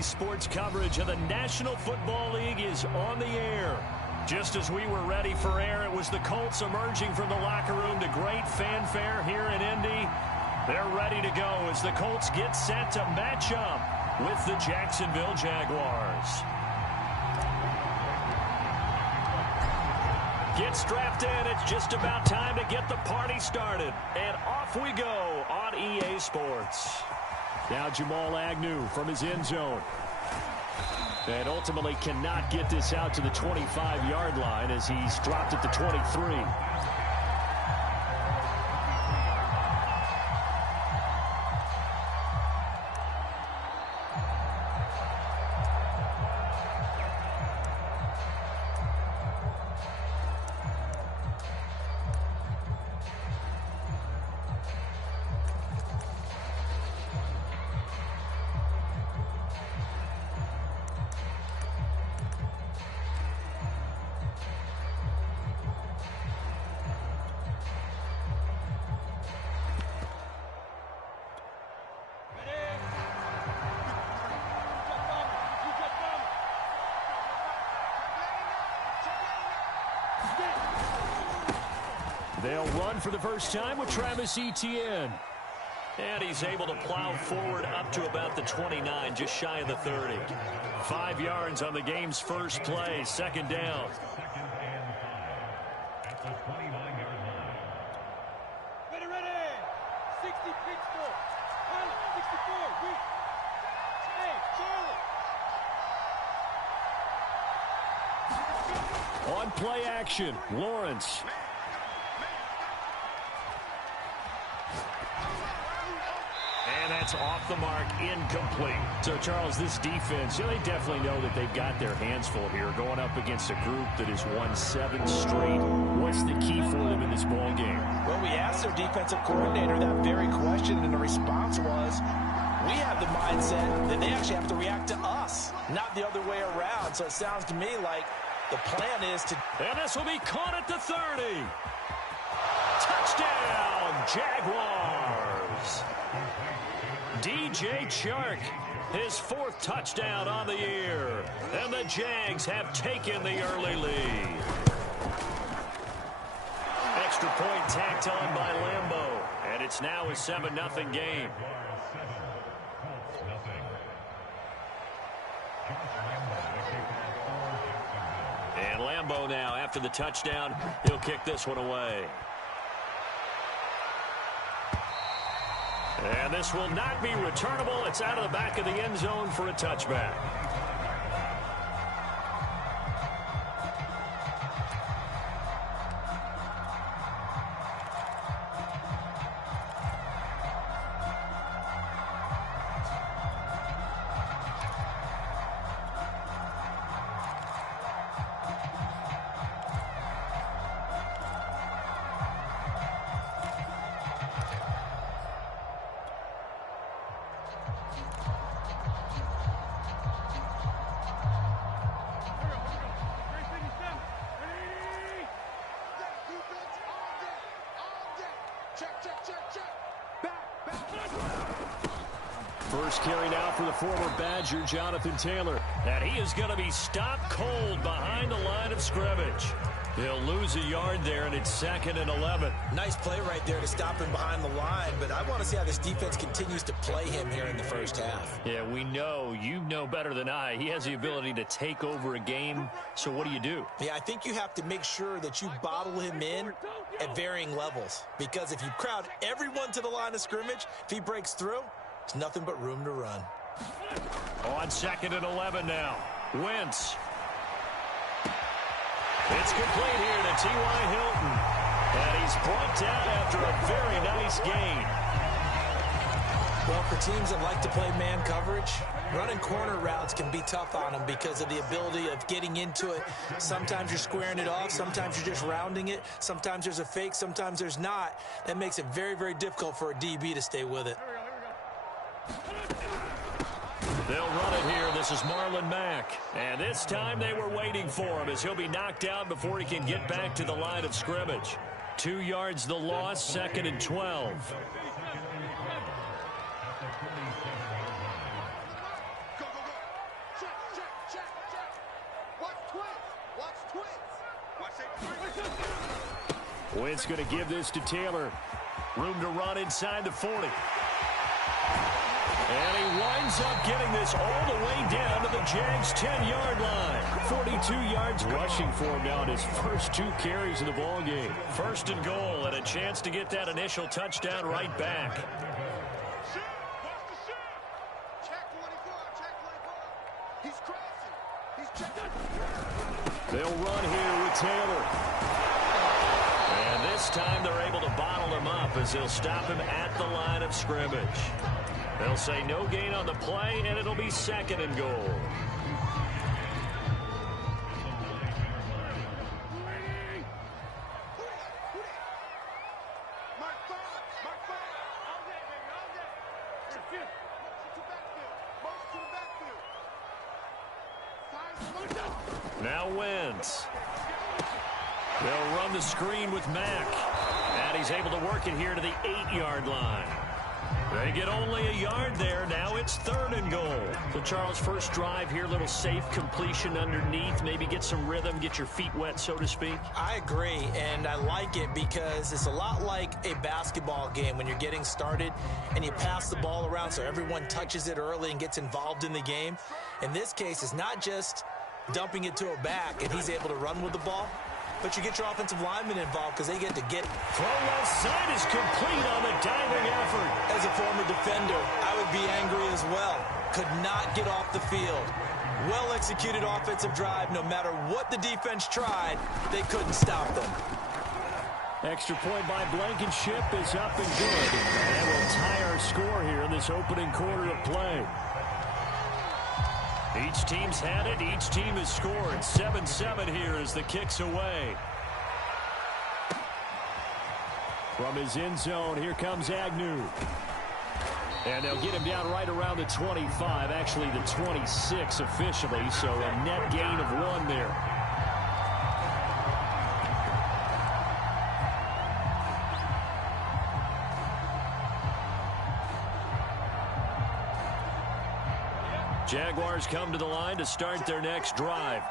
EA Sports coverage of the National Football League is on the air. Just as we were ready for air, it was the Colts emerging from the locker room to great fanfare here in Indy. They're ready to go as the Colts get set to match up with the Jacksonville Jaguars. Get strapped in. It's just about time to get the party started. And off we go on EA Sports. Now Jamal Agnew from his end zone. And ultimately cannot get this out to the 25-yard line as he's dropped at the 23. They'll run for the first time with Travis Etienne. And he's able to plow forward up to about the 29, just shy of the 30. 5 yards on the game's first play, second down. Ready. 60, Pittsburgh. 64, weak. Hey, Charlie. On play action, Lawrence. And that's off the mark, incomplete. So, Charles, this defense, they definitely know that they've got their hands full here going up against a group that has won 7 straight. What's the key for them in this ball game? Well, we asked their defensive coordinator that very question, and the response was, we have the mindset that they actually have to react to us, not the other way around. So it sounds to me like the plan is to... And this will be caught at the 30. Touchdown, Jaguars. DJ Chark, his 4th touchdown on the year. And the Jags have taken the early lead. Extra point tacked on by Lambeau. And it's now a 7-0 game. And Lambeau now, after the touchdown, he'll kick this one away. And this will not be returnable. It's out of the back of the end zone for a touchback. First carry now for the former Badger, Jonathan Taylor. And he is going to be stopped cold behind the line of scrimmage. He'll lose a yard there, and it's 2nd and 11. Nice play right there to stop him behind the line, but I want to see how this defense continues to play him here in the first half. Yeah, we know, you know better than I, he has the ability to take over a game. So what do? Yeah, I think you have to make sure that you bottle him in at varying levels, because if you crowd everyone to the line of scrimmage, if he breaks through, it's nothing but room to run. On 2nd and 11 now. Wentz. It's complete here to T.Y. Hilton. And he's brought down after a very nice gain. Well, for teams that like to play man coverage, running corner routes can be tough on them because of the ability of getting into it. Sometimes you're squaring it off. Sometimes you're just rounding it. Sometimes there's a fake. Sometimes there's not. That makes it very, very difficult for a DB to stay with it. They'll run it here. This is Marlon Mack. And this time they were waiting for him as he'll be knocked out before he can get back to the line of scrimmage. 2 yards the loss, 2nd and 12. Wentz going to give this to Taylor. Room to run inside the 40. And he winds up getting this all the way down to the Jags' 10-yard line. 42 yards rushing for him now in his first 2 carries of the ball game. First and goal, and a chance to get that initial touchdown right back. They'll run here with Taylor. And this time they're able to bottle him up as they'll stop him at the line of scrimmage. They'll say no gain on the play, and it'll be second and goal. Now Wentz. They'll run the screen with Mack. And he's able to work it here to the 8-yard line. They get only a yard there. Now it's third and goal. So, Charles, first drive here, little safe completion underneath. Maybe get some rhythm, get your feet wet, so to speak. I agree, and I like it because it's a lot like a basketball game when you're getting started and you pass the ball around so everyone touches it early and gets involved in the game. In this case, it's not just dumping it to a back and he's able to run with the ball, but you get your offensive linemen involved because they get to get. Throw left side is complete on the diving effort. As a former defender, I would be angry as well. Could not get off the field. Well-executed offensive drive. No matter what the defense tried, they couldn't stop them. Extra point by Blankenship is up and good. And we'll tie our score here in this opening quarter of play. Each team's had it. Each team has scored. 7-7 here as the kick's away. From his end zone, here comes Agnew. And they'll get him down right around the 25, actually the 26 officially, so a net gain of 1 there. Jaguars come to the line to start their next drive.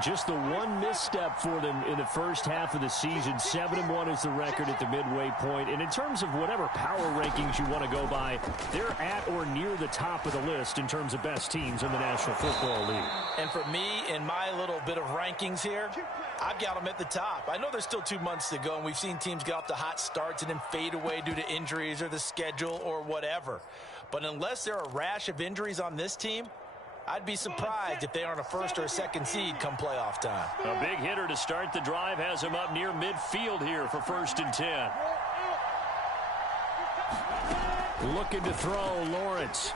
Just the one misstep for them in the first half of the season. 7-1 is the record at the midway point. And in terms of whatever power rankings you want to go by, they're at or near the top of the list in terms of best teams in the National Football League. And for me, in my little bit of rankings here, I've got them at the top. I know there's still 2 months to go, and we've seen teams get off to hot starts and then fade away due to injuries or the schedule or whatever. But unless there are a rash of injuries on this team, I'd be surprised if they aren't a first or a second seed come playoff time. A big hitter to start the drive has him up near midfield here for 1st and 10. Looking to throw, Lawrence.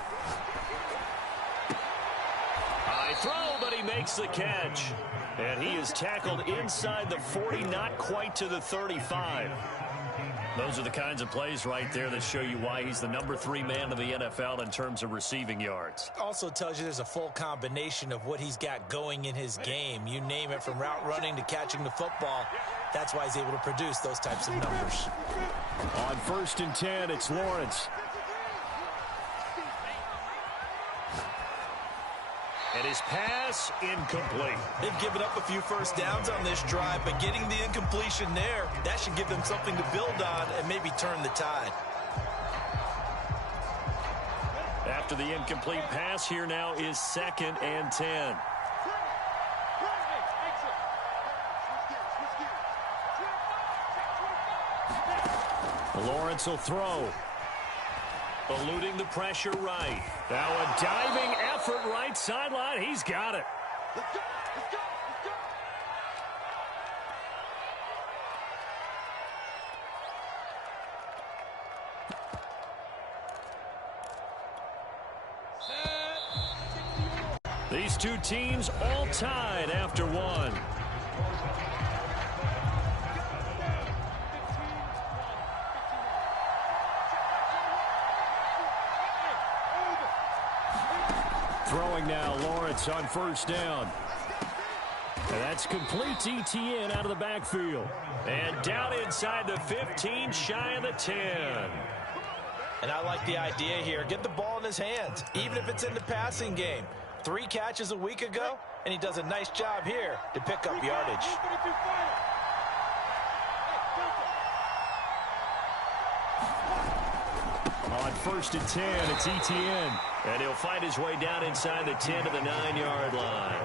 High throw, but he makes the catch. And he is tackled inside the 40, not quite to the 35. Those are the kinds of plays right there that show you why he's the number 3 man of the NFL in terms of receiving yards. Also tells you there's a full combination of what he's got going in his game. You name it, from route running to catching the football. That's why he's able to produce those types of numbers. On 1st and 10, it's Lawrence. And his pass incomplete. They've given up a few first downs on this drive, but getting the incompletion there, that should give them something to build on and maybe turn the tide. After the incomplete pass, here now is 2nd and 10. Lawrence will throw. Eluding the pressure right. Now a diving effort right sideline. He's got it. Let's go, let's go, let's go. These two teams all tied after 1. Throwing now, Lawrence on 1st down. And that's complete to Etienne out of the backfield. And down inside the 15, shy of the 10. And I like the idea here. Get the ball in his hands, even if it's in the passing game. 3 catches a week ago, and he does a nice job here to pick up yardage. On 1st and 10, it's Etienne. And he'll fight his way down inside the 10 to the 9-yard line.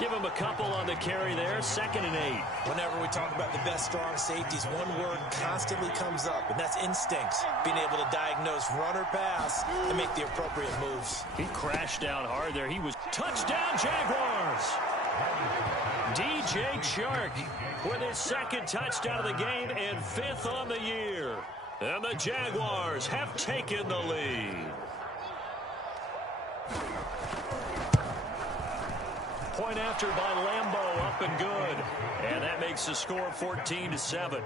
Give him a couple on the carry there, 2nd and 8. Whenever we talk about the best strong safeties, one word constantly comes up, and that's instincts. Being able to diagnose run or pass and make the appropriate moves. He crashed down hard there. He was touchdown Jaguars. DJ Chark with his 2nd touchdown of the game and 5th on the year. And the Jaguars have taken the lead. Point after by Lambeau, up and good. And that makes the score 14-7.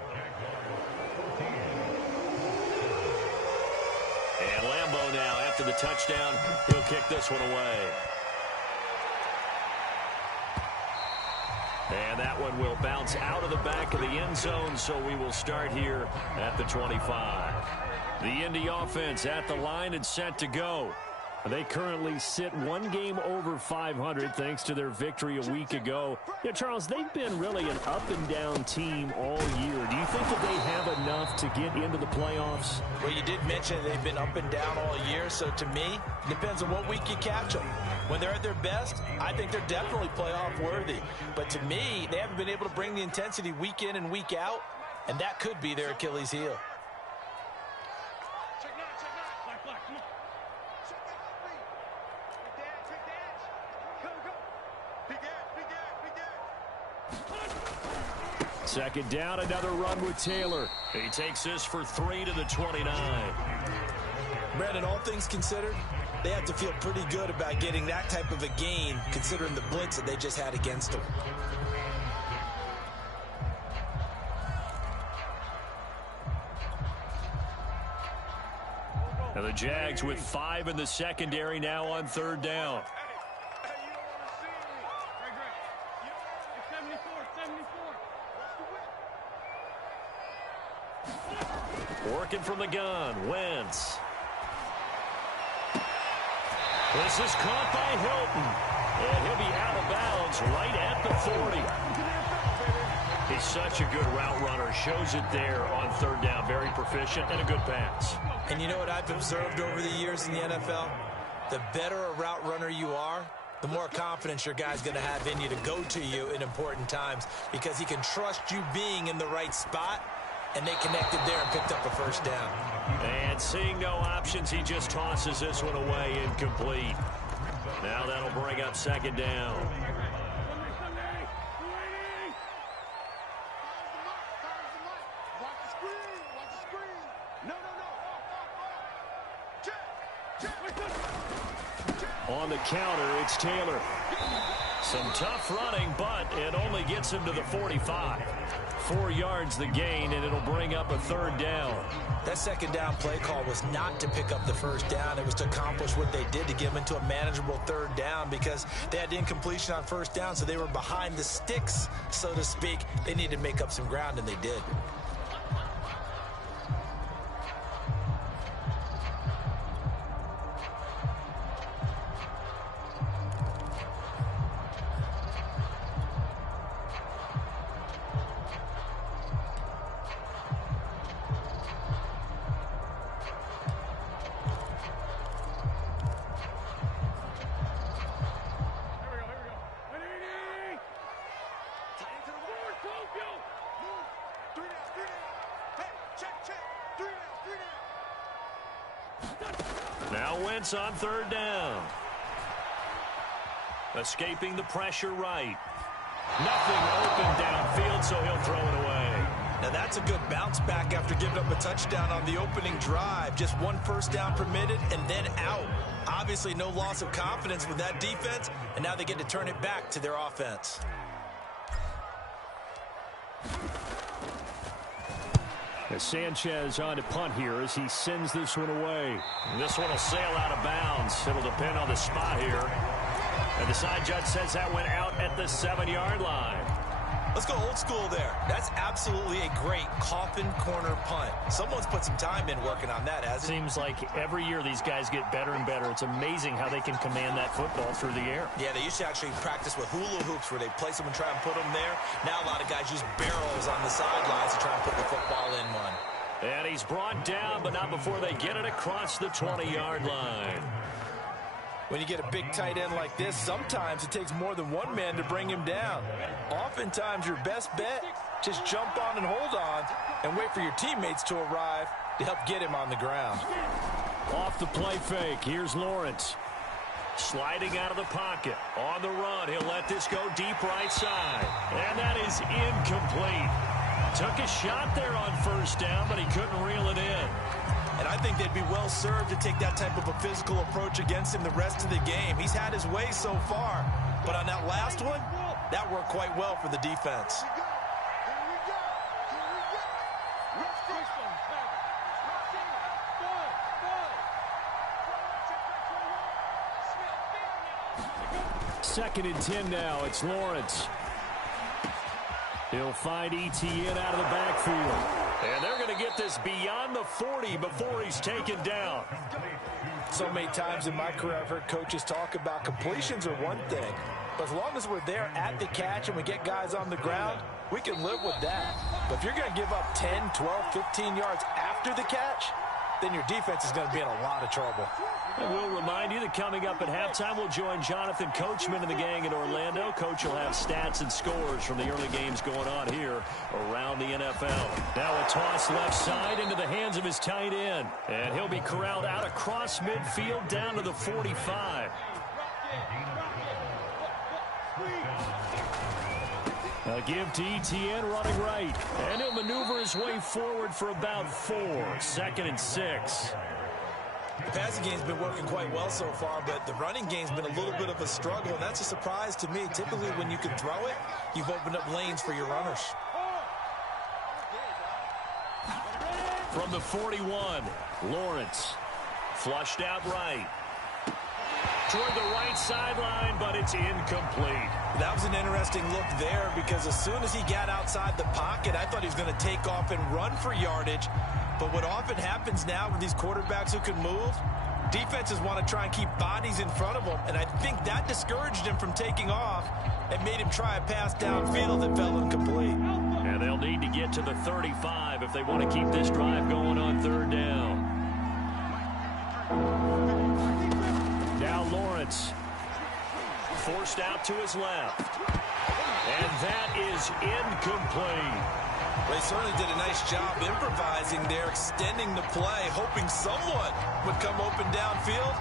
And Lambeau now, after the touchdown, he'll kick this one away. And that one will bounce out of the back of the end zone, so we will start here at the 25. The Indy offense at the line and set to go. They currently sit 1 game over 500 thanks to their victory a week ago. Yeah, Charles, they've been really an up-and-down team all year. Do you think that they have enough to get into the playoffs? Well, you did mention they've been up and down all year, so to me, it depends on what week you catch them. When they're at their best, I think they're definitely playoff worthy. But to me, they haven't been able to bring the intensity week in and week out, and that could be their Achilles heel. Second down, another run with Taylor. He takes this for 3 to the 29. Brandon, all things considered, they have to feel pretty good about getting that type of a gain, considering the blitz that they just had against them. And the Jags with 5 in the secondary now on 3rd down. Working from the gun, Wentz. This is caught by Hilton. And he'll be out of bounds right at the 40. He's such a good route runner. Shows it there on 3rd down. Very proficient and a good pass. And you know what I've observed over the years in the NFL? The better a route runner you are, the more confidence your guy's going to have in you to go to you in important times, because he can trust you being in the right spot. And they connected there and picked up a 1st down. And seeing no options, he just tosses this one away, incomplete. Now that'll bring up 2nd down. On the counter, it's Taylor. Some tough running, but it only gets him to the 45. 4 yards the gain, and it'll bring up a 3rd down. That 2nd down play call was not to pick up the 1st down. It was to accomplish what they did, to get them into a manageable 3rd down, because they had incompletion on 1st down, so they were behind the sticks, so to speak. They needed to make up some ground, and they did. Now Wentz on 3rd down. Escaping the pressure right. Nothing open downfield, so he'll throw it away. Now that's a good bounce back after giving up a touchdown on the opening drive. Just 1 1st down permitted and then out. Obviously no loss of confidence with that defense, and now they get to turn it back to their offense. As Sanchez on to punt here as he sends this one away. This one will sail out of bounds. It'll depend on the spot here. And the side judge says that went out at the 7-yard line. Let's go old school there. That's absolutely a great coffin corner punt. Someone's put some time in working on that, hasn't it? Seems like every year these guys get better and better. It's amazing how they can command that football through the air. Yeah, they used to actually practice with hula hoops where they place them and try and put them there. Now a lot of guys use barrels on the sidelines to try and put the football in one. And he's brought down, but not before they get it across the 20-yard line. When you get a big tight end like this, sometimes it takes more than one man to bring him down. Oftentimes, your best bet, just jump on and hold on and wait for your teammates to arrive to help get him on the ground. Off the play fake, here's Lawrence. Sliding out of the pocket. On the run, he'll let this go deep right side. And that is incomplete. Took a shot there on first down, but he couldn't reel it in. And I think they'd be well served to take that type of a physical approach against him the rest of the game. He's had his way so far, but on that last one, that worked quite well for the defense. Second and 10 now. It's Lawrence. He'll find Etienne out of the backfield. And they're going to get this beyond the 40 before he's taken down. So many times in my career, I've heard coaches talk about completions are one thing. But as long as we're there at the catch and we get guys on the ground, we can live with that. But if you're going to give up 10, 12, 15 yards after the catch, then your defense is going to be in a lot of trouble. And we'll remind you that coming up at halftime, we'll join Jonathan Coachman and the gang in Orlando. Coach will have stats and scores from the early games going on here around the NFL. Now a toss left side into the hands of his tight end. And he'll be corralled out across midfield down to the 45. A give to Etienne running right. And he'll maneuver his way forward for about 4. 2nd and 6. The passing game's been working quite well so far, but the running game's been a little bit of a struggle, and that's a surprise to me. Typically, when you can throw it, you've opened up lanes for your runners. From the 41, Lawrence. Flushed out right. Toward the right sideline, but it's incomplete. That was an interesting look there because as soon as he got outside the pocket, I thought he was going to take off and run for yardage. But what often happens now with these quarterbacks who can move, defenses want to try and keep bodies in front of them, and I think that discouraged him from taking off and made him try a pass downfield that fell incomplete. And they'll need to get to the 35 if they want to keep this drive going on 3rd down. Now Lawrence. Forced out to his left. And that is incomplete. They certainly did a nice job improvising there, extending the play, hoping someone would come open downfield,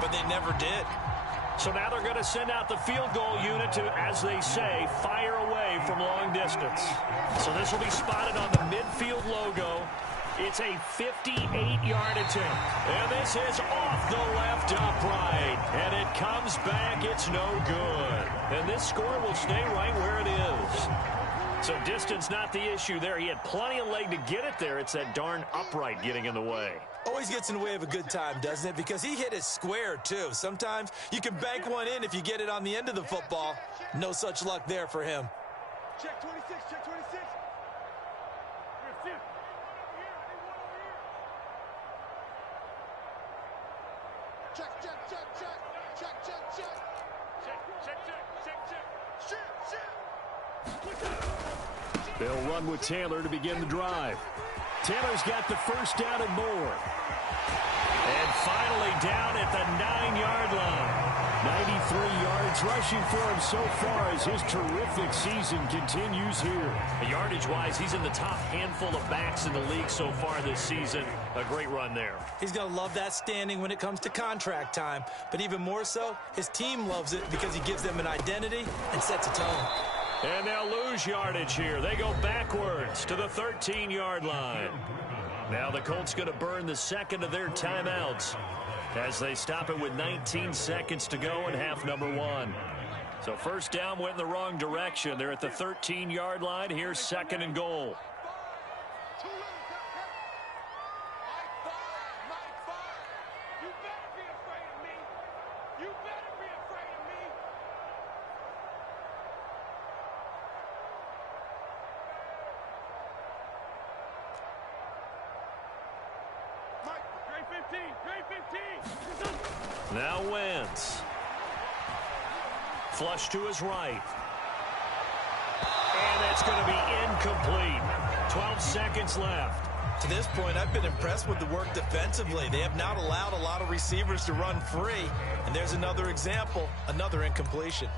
but they never did. So now they're going to send out the field goal unit to, as they say, fire away from long distance. So this will be spotted on the midfield logo. It's a 58-yard attempt. And this is off the left upright. And it comes back. It's no good. And this score will stay right where it is. So distance not the issue there. He had plenty of leg to get it there. It's that darn upright getting in the way. Always gets in the way of a good time, doesn't it? Because he hit it square, too. Sometimes you can bank one in if you get it on the end of the football. No such luck there for him. Check 26, check 26. Check, check, check, check. Check, check, check. Check, check, check, check, check. Shoot, shoot. They'll run with Taylor to begin the drive. Taylor's got the first down and more. And finally down at the 9-yard line. 93 yards rushing for him so far as his terrific season continues here. Yardage-wise, he's in the top handful of backs in the league so far this season. A great run there. He's going to love that standing when it comes to contract time. But even more so, his team loves it because he gives them an identity and sets a tone. And they'll lose yardage here. They go backwards to the 13-yard line. Now the Colts going to burn the second of their timeouts as they stop it with 19 seconds to go in half number 1. So first down went in the wrong direction. They're at the 13-yard line. Here's 2nd and goal. Now Wentz. Flush to his right. And that's going to be incomplete. 12 seconds left. To this point, I've been impressed with the work defensively. They have not allowed a lot of receivers to run free. And there's another example, another incompletion.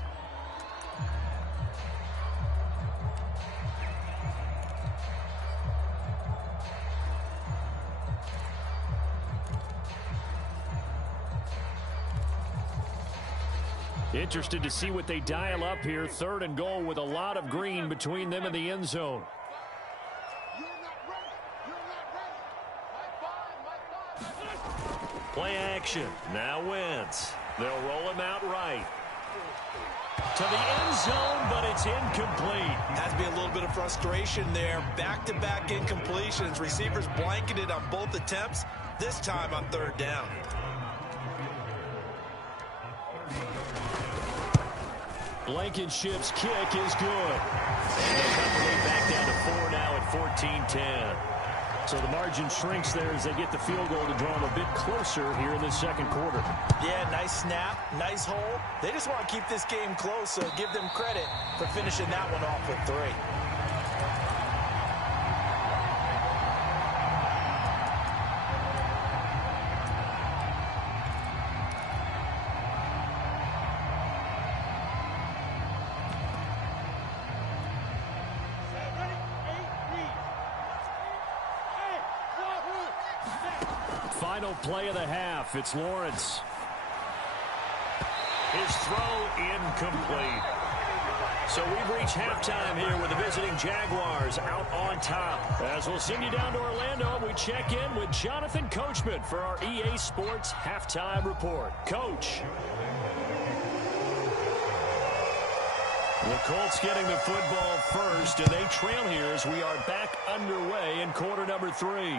Interested to see what they dial up here. 3rd and goal with a lot of green between them and the end zone. Play action. Now Wentz. They'll roll him out right. To the end zone, but it's incomplete. Has to be a little bit of frustration there. Back-to-back incompletions. Receivers blanketed on both attempts, this time on 3rd down. Blankenship's kick is good. And they cut the lead back down to 4 now at 14-10. So the margin shrinks there as they get the field goal to draw them a bit closer here in the 2nd quarter. Yeah, nice snap, nice hole. They just want to keep this game close, so give them credit for finishing that one off with 3. Final play of the half. It's Lawrence. His throw incomplete. So we've reached halftime here with the visiting Jaguars out on top. As we'll send you down to Orlando, we check in with Jonathan Coachman for our EA Sports Halftime Report. Coach. The Colts getting the football first, and they trail here as we are back underway in quarter number 3.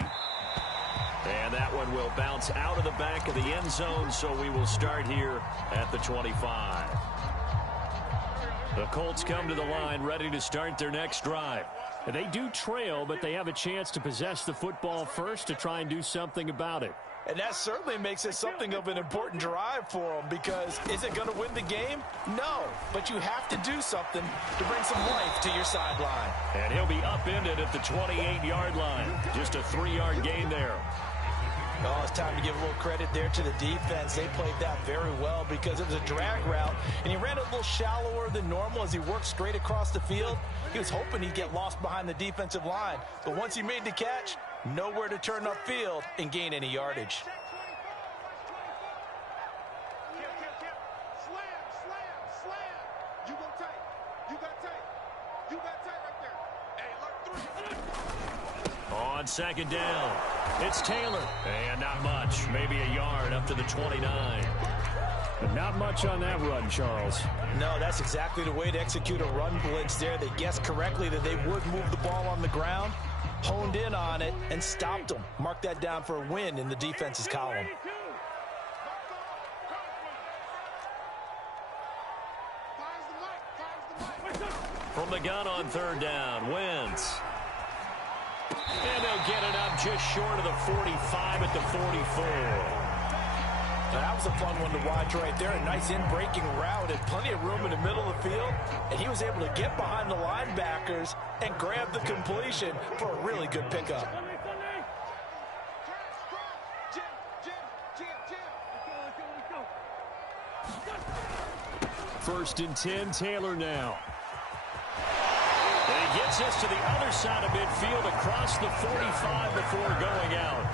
And that one will bounce out of the back of the end zone, so we will start here at the 25. The Colts come to the line ready to start their next drive. They do trail, but they have a chance to possess the football first to try and do something about it. And that certainly makes it something of an important drive for them, because is it going to win the game? No, but you have to do something to bring some life to your sideline. And he'll be upended at the 28-yard line. Just a 3-yard gain there. Oh, it's time to give a little credit there to the defense. They played that very well because it was a drag route, and he ran a little shallower than normal as he worked straight across the field. He was hoping he'd get lost behind the defensive line, but once he made the catch, nowhere to turn upfield and gain any yardage. On 2nd down, it's Taylor. And not much, maybe a yard up to the 29. But not much on that run, Charles. No, that's exactly the way to execute a run blitz there. They guessed correctly that they would move the ball on the ground, honed in on it, and stopped them. Mark that down for a win in the defense's column. From the gun on 3rd down, Wentz. And they'll get it up just short of the 45 at the 44. Now, that was a fun one to watch right there. A nice in-breaking route and plenty of room in the middle of the field. And he was able to get behind the linebackers and grab the completion for a really good pickup. First and 10, Taylor now. And he gets us to the other side of midfield across the 45 before going out.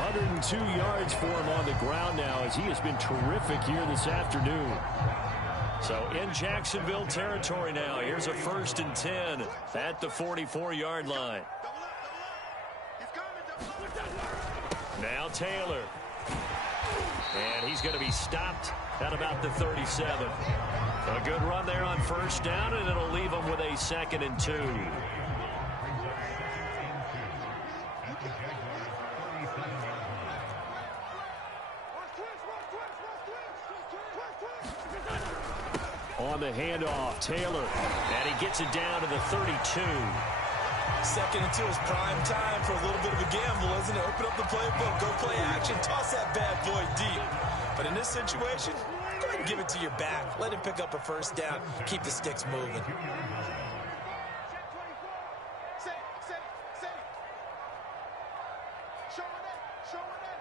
102 yards for him on the ground now as he has been terrific here this afternoon. So in Jacksonville territory now. Here's a 1st and 10 at the 44-yard line. Now Taylor. And he's going to be stopped at about the 37. A good run there on 1st down, and it'll leave him with a 2nd and 2. On the handoff, Taylor. And he gets it down to the 32. 2nd and 2 is prime time for a little bit of a gamble, isn't it? Open up the playbook, go play action, toss that bad boy deep. But in this situation, go ahead and give it to your back. Let him pick up a 1st down. Keep the sticks moving. Show it in. Show it in.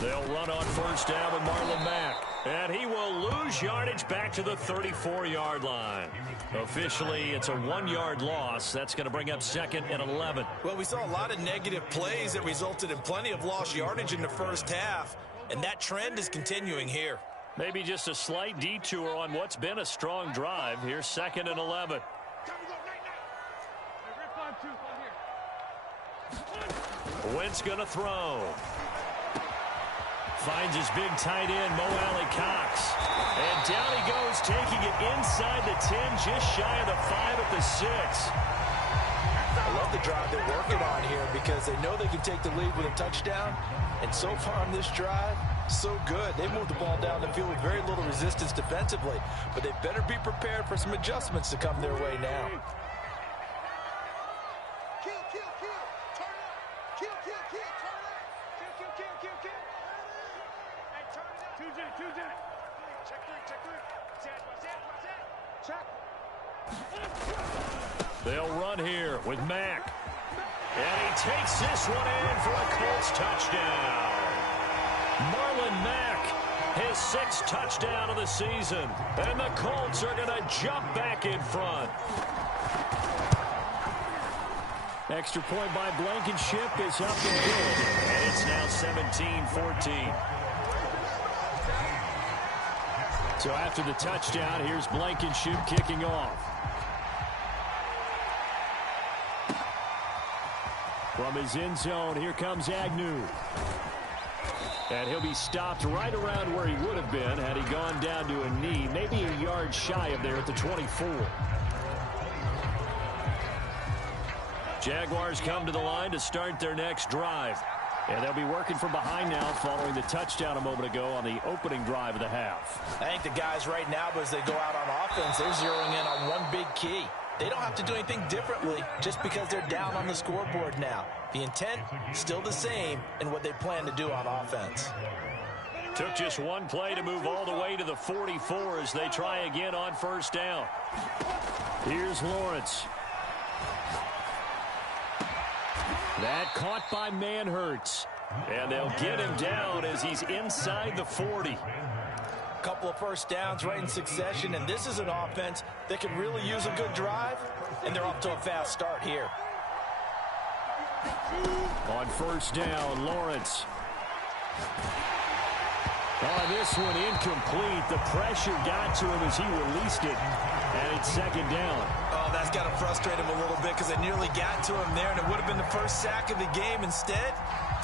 They'll run on first down with Marlon Mack. And he will lose yardage back to the 34-yard line. Officially, it's a 1-yard loss. That's going to bring up 2nd and 11. Well, we saw a lot of negative plays that resulted in plenty of lost yardage in the first half. And that trend is continuing here. Maybe just a slight detour on what's been a strong drive. Here's 2nd and 11. Wentz going to throw. Finds his big tight end, Mo Alley-Cox. And down he goes, taking it inside the 10, just shy of the 5 at the 6. I love the drive they're working on here because they know they can take the lead with a touchdown. And so far on this drive, so good. They moved the ball down the field with very little resistance defensively. But they better be prepared for some adjustments to come their way now. They'll run here with Mack. And he takes this one in for a Colts touchdown. Marlon Mack, his 6th touchdown of the season. And the Colts are going to jump back in front. Extra point by Blankenship is up and good. And it's now 17-14. So after the touchdown, here's Blankenship kicking off. From his end zone, here comes Agnew. And he'll be stopped right around where he would have been had he gone down to a knee, maybe a yard shy of there at the 24. Jaguars come to the line to start their next drive. And they'll be working from behind now following the touchdown a moment ago on the opening drive of the half. I think the guys right now, as they go out on offense, they're zeroing in on one big key. They don't have to do anything differently just because they're down on the scoreboard now. The intent, still the same in what they plan to do on offense. Took just one play to move all the way to the 44 as they try again on first down. Here's Lawrence. That caught by Manhertz. And they'll get him down as he's inside the 40. Couple of first downs right in succession, and this is an offense that can really use a good drive, and they're off to a fast start here. On first down, Lawrence. Oh, this one incomplete. The pressure got to him as he released it, and it's 2nd down. Oh, that's got to frustrate him a little bit because they nearly got to him there, and it would have been the first sack of the game. Instead,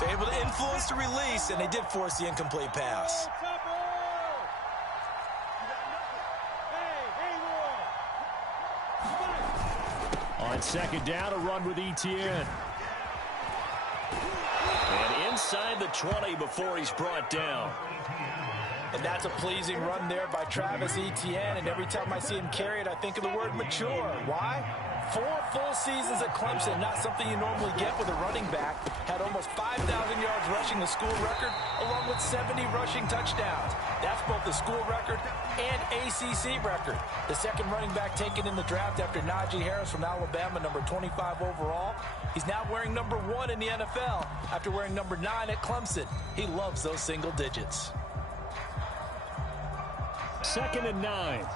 they're able to influence the release, and they did force the incomplete pass. On 2nd down, a run with Etienne. And inside the 20 before he's brought down. And that's a pleasing run there by Travis Etienne. And every time I see him carry it, I think of the word mature. Why? 4 full seasons at Clemson, not something you normally get with a running back. Had almost 5,000 yards rushing, the school record, along with 70 rushing touchdowns. That's both the school record and ACC record. The second running back taken in the draft after Najee Harris from Alabama, number 25 overall. He's now wearing number 1 in the NFL after wearing number 9 at Clemson. He loves those single digits. 2nd and 9.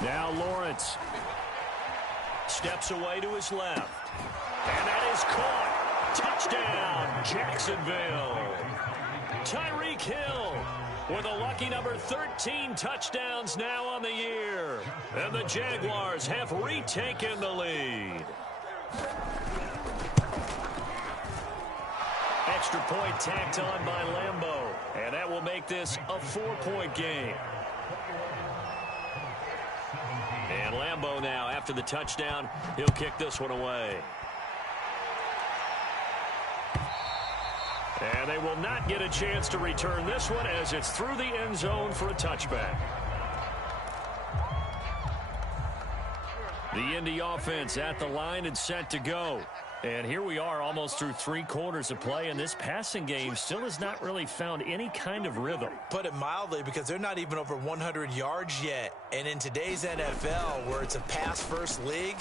Now Lawrence steps away to his left. And that is caught. Touchdown, Jacksonville. Tyreek Hill with a lucky number 13 touchdowns now on the year. And the Jaguars have retaken the lead. Extra point tacked on by Lambeau. And that will make this a 4-point game. And Lambeau now, after the touchdown, he'll kick this one away. And they will not get a chance to return this one as it's through the end zone for a touchback. The Indy offense at the line and set to go. And here we are almost through 3 quarters of play, and this passing game still has not really found any kind of rhythm. Put it mildly, because they're not even over 100 yards yet. And in today's NFL, where it's a pass-first league,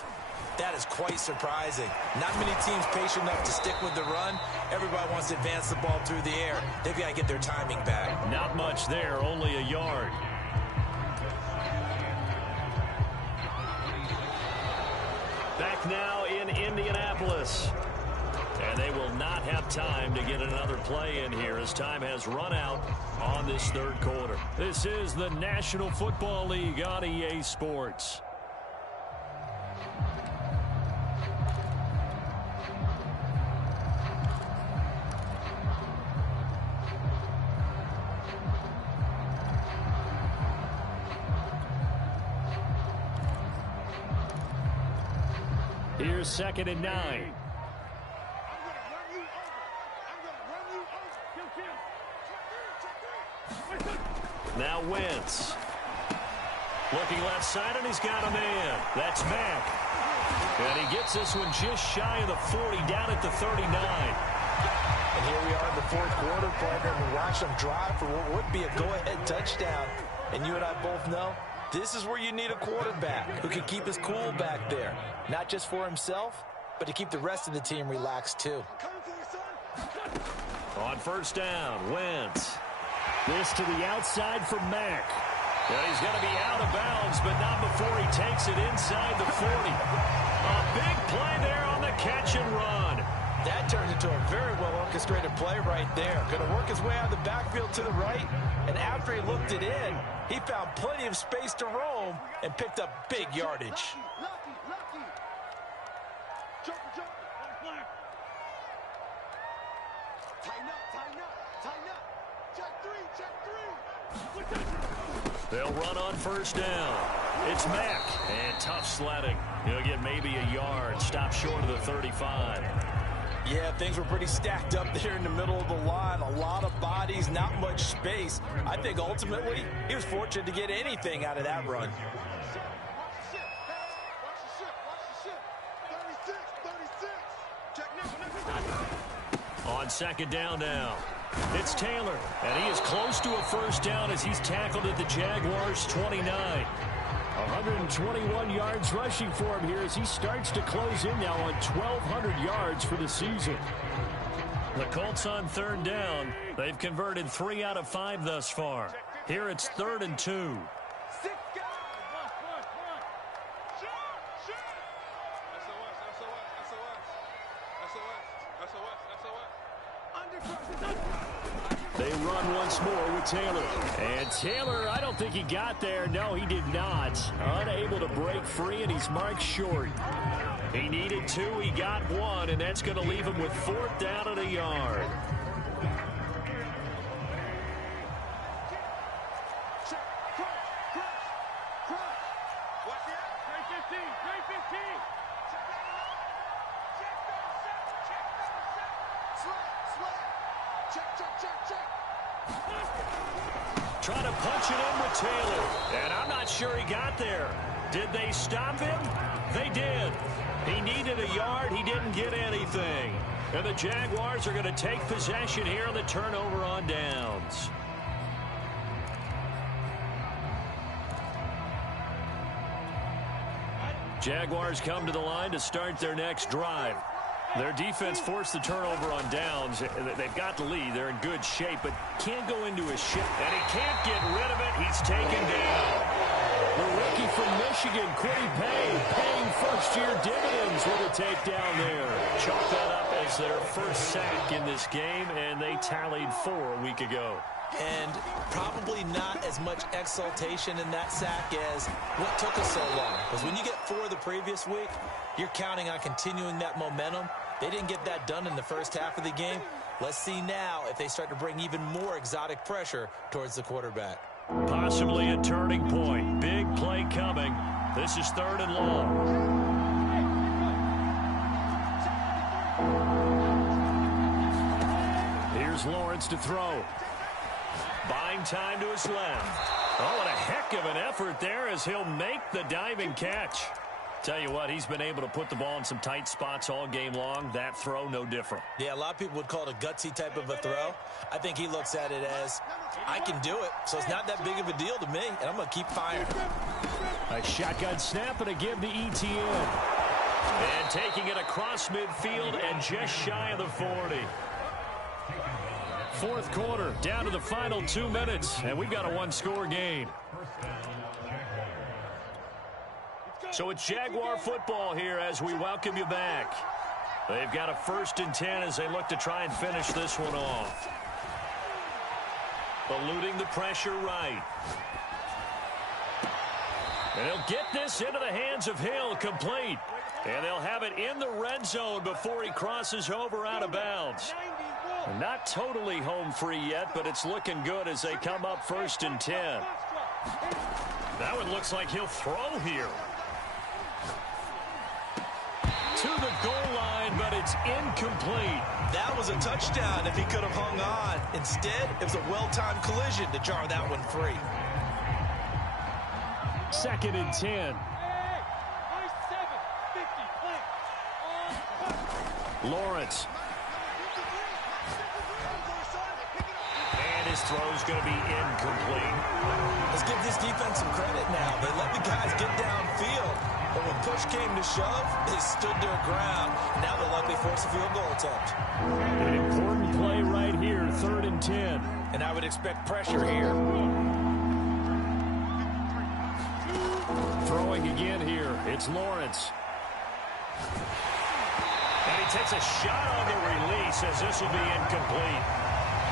that is quite surprising. Not many teams patient enough to stick with the run. Everybody wants to advance the ball through the air. They've got to get their timing back. Not much there, only a yard. Back now in Indianapolis. And they will not have time to get another play in here as time has run out on this 3rd quarter. This is the National Football League on EA Sports. Here's 2nd and 9. Now Wentz. Looking left side, and he's got a man. That's Mack. And he gets this one just shy of the 40, down at the 39. And here we are in the 4th quarter, partner, and watch them drive for what would be a go-ahead touchdown. And you and I both know this is where you need a quarterback who can keep his cool back there. Not just for himself, but to keep the rest of the team relaxed too. On 1st down, Wentz. This to the outside for Mack. And he's going to be out of bounds, but not before he takes it inside the 40. A big play there on the catch and run. That turned into a very well-orchestrated play right there. Going to work his way out of the backfield to the right, and after he looked it in, he found plenty of space to roam and picked up big yardage. Lucky. Jump. Tighten up. Check 3. They'll run on 1st down. It's Mack, and tough sledding. He'll get maybe a yard, stop short of the 35. Yeah, things were pretty stacked up there in the middle of the line. A lot of bodies, not much space. I think ultimately he was fortunate to get anything out of that run. On 2nd down now. It's Taylor, and he is close to a 1st down as he's tackled at the Jaguars' 29. 121 yards rushing for him here as he starts to close in now on 1,200 yards for the season. The Colts on 3rd down. They've converted 3 out of 5 thus far. Here it's 3rd and 2. They run once more with Taylor. And Taylor, I don't think he got there. No, he did not. Unable to break free, and he's marked short. He needed 2. He got 1, and that's going to leave him with 4th down and a yard. Trying to punch it in with Taylor. And I'm not sure he got there. Did they stop him? They did. He needed a yard. He didn't get anything. And the Jaguars are going to take possession here on the turnover on downs. Jaguars come to the line to start their next drive. Their defense forced the turnover on downs. They've got the lead. They're in good shape, but can't go into a shift. And he can't get rid of it. He's taken down. The rookie from Michigan, Quiddy paying first-year dividends with a takedown there. Chalk that up as their first sack in this game, and they tallied 4 a week ago. And probably not as much exultation in that sack as what took us so long. Because when you get 4 the previous week, you're counting on continuing that momentum. They didn't get that done in the first half of the game. Let's see now if they start to bring even more exotic pressure towards the quarterback. Possibly a turning point. Big play coming. This is 3rd and long. Here's Lawrence to throw. Buying time to his left. Oh, and a heck of an effort there as he'll make the diving catch. Tell you what, he's been able to put the ball in some tight spots all game long. That throw, no different. Yeah, a lot of people would call it a gutsy type of a throw. I think he looks at it as, I can do it, so it's not that big of a deal to me, and I'm going to keep firing. A shotgun snap and a give to ETN. And taking it across midfield and just shy of the 40. Fourth quarter, down to the final 2 minutes, and we've got a one-score game. So it's Jaguar football here as we welcome you back. They've got a 1st and 10 as they look to try and finish this one off. Eluding the pressure right. And he'll get this into the hands of Hill, complete. And they'll have it in the red zone before he crosses over out of bounds. Not totally home free yet, but it's looking good as they come up 1st and 10. That one looks like he'll throw here. To the goal line, but it's incomplete. That was a touchdown if he could have hung on. Instead, it was a well-timed collision to jar that one free. 2nd and 10. Lawrence. And his throw's going to be incomplete. Let's give this defense some credit now. They let the guys get downfield. But when push came to shove, they stood their ground. Now they'll likely force a field goal attempt. An important play right here, 3rd and 10. And I would expect pressure here. Throwing again here, it's Lawrence. And he takes a shot on the release as this will be incomplete.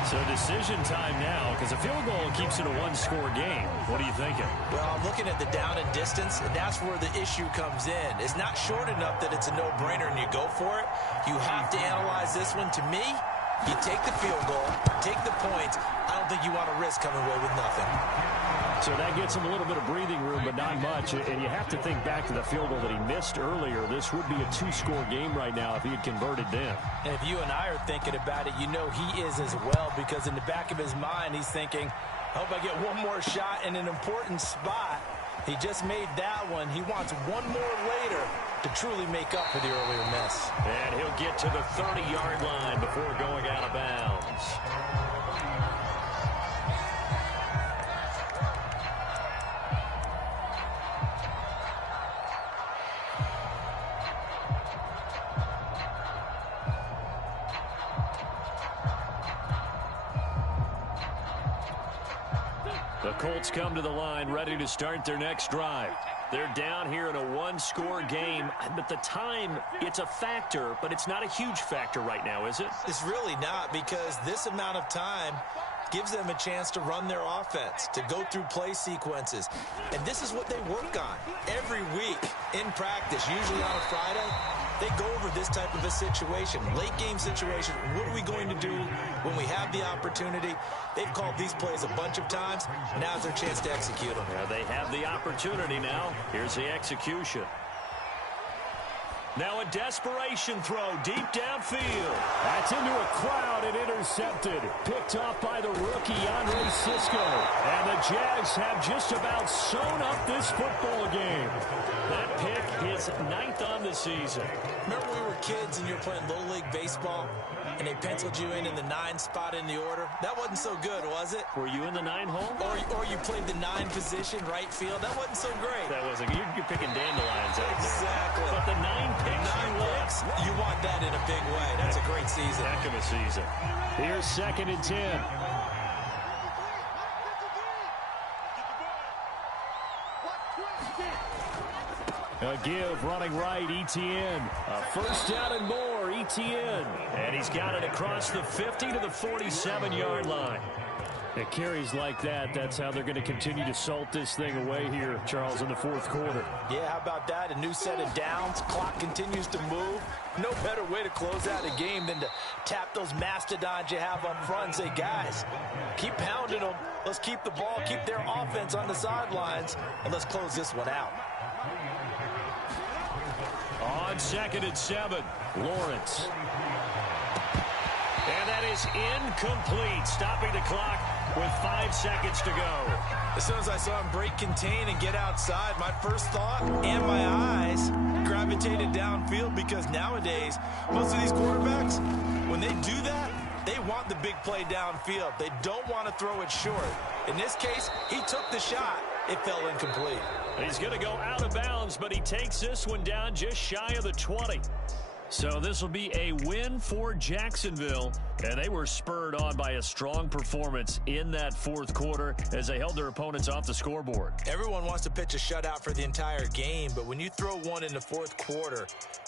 So decision time now, because a field goal keeps it a one-score game. What are you thinking? Well, I'm looking at the down and distance, and that's where the issue comes in. It's not short enough that it's a no-brainer and you go for it. You have to analyze this one. To me, you take the field goal, take the points. I don't think you want to risk coming away with nothing. So that gets him a little bit of breathing room, but not much. And you have to think back to the field goal that he missed earlier. This would be a 2-score game right now if he had converted then. And if you and I are thinking about it, you know he is as well, because in the back of his mind, he's thinking, I hope I get one more shot in an important spot. He just made that one. He wants one more later to truly make up for the earlier miss. And he'll get to the 30-yard line before going out of bounds. The Colts come to the line ready to start their next drive. They're down here in a one-score game, but the time, it's a factor, but it's not a huge factor right now, is it? It's really not, because this amount of time gives them a chance to run their offense, to go through play sequences. And this is what they work on every week in practice, usually on a Friday. They go over this type of a situation, late game situation. What are we going to do when we have the opportunity? They've called these plays a bunch of times. Now's their chance to execute them. Yeah, they have the opportunity now. Here's the execution. Now a desperation throw deep downfield. That's into a crowd and intercepted. Picked off by the rookie, Andre Cisco. And the Jags have just about sewn up this football game. That pick is 9th on the season. Remember we were kids and you were playing Little League Baseball and they penciled you in the 9 spot in the order? That wasn't so good, was it? Were you in the 9 hole? Or you played the 9 position, right field? That wasn't so great. That wasn't. You're picking dandelions out there. Exactly. But the 9 picks you want that in a big way. That's a great season. Heck of a season. Here's 2nd and 10. A give, running right, ETN. A first down and more, ETN. And he's got it across the 50 to the 47-yard line. It carries like that. That's how they're going to continue to salt this thing away here, Charles, in the fourth quarter. Yeah, how about that? A new set of downs. Clock continues to move. No better way to close out a game than to tap those mastodons you have up front and say, guys, keep pounding them. Let's keep the ball, keep their offense on the sidelines, and let's close this one out. On 2nd and 7, Lawrence. And that is incomplete, stopping the clock with 5 seconds to go. As soon as I saw him break contain and get outside, my first thought and my eyes gravitated downfield, because nowadays, most of these quarterbacks, when they do that, they want the big play downfield. They don't want to throw it short. In this case, he took the shot. It fell incomplete. He's going to go out of bounds, but he takes this one down just shy of the 20. So this will be a win for Jacksonville, and they were spurred on by a strong performance in that fourth quarter as they held their opponents off the scoreboard. Everyone wants to pitch a shutout for the entire game, but when you throw one in the fourth quarter,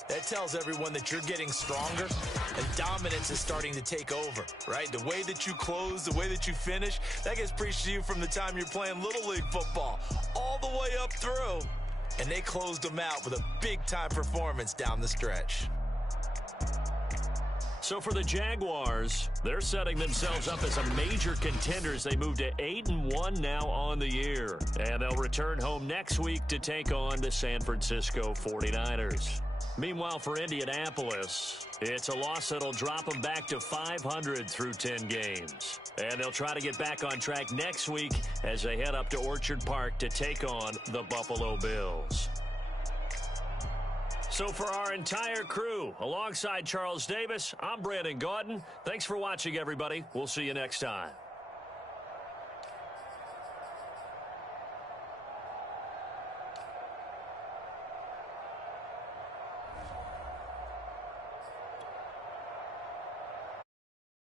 that tells everyone that you're getting stronger and dominance is starting to take over, right? The way that you close, the way that you finish, that gets preached to you from the time you're playing Little League football all the way up through, and they closed them out with a big-time performance down the stretch. So for the Jaguars, they're setting themselves up as a major contender as they move to 8-1 now on the year. And they'll return home next week to take on the San Francisco 49ers. Meanwhile, for Indianapolis, it's a loss that'll drop them back to 500 through 10 games. And they'll try to get back on track next week as they head up to Orchard Park to take on the Buffalo Bills. So for our entire crew, alongside Charles Davis, I'm Brandon Gaudin. Thanks for watching, everybody. We'll see you next time.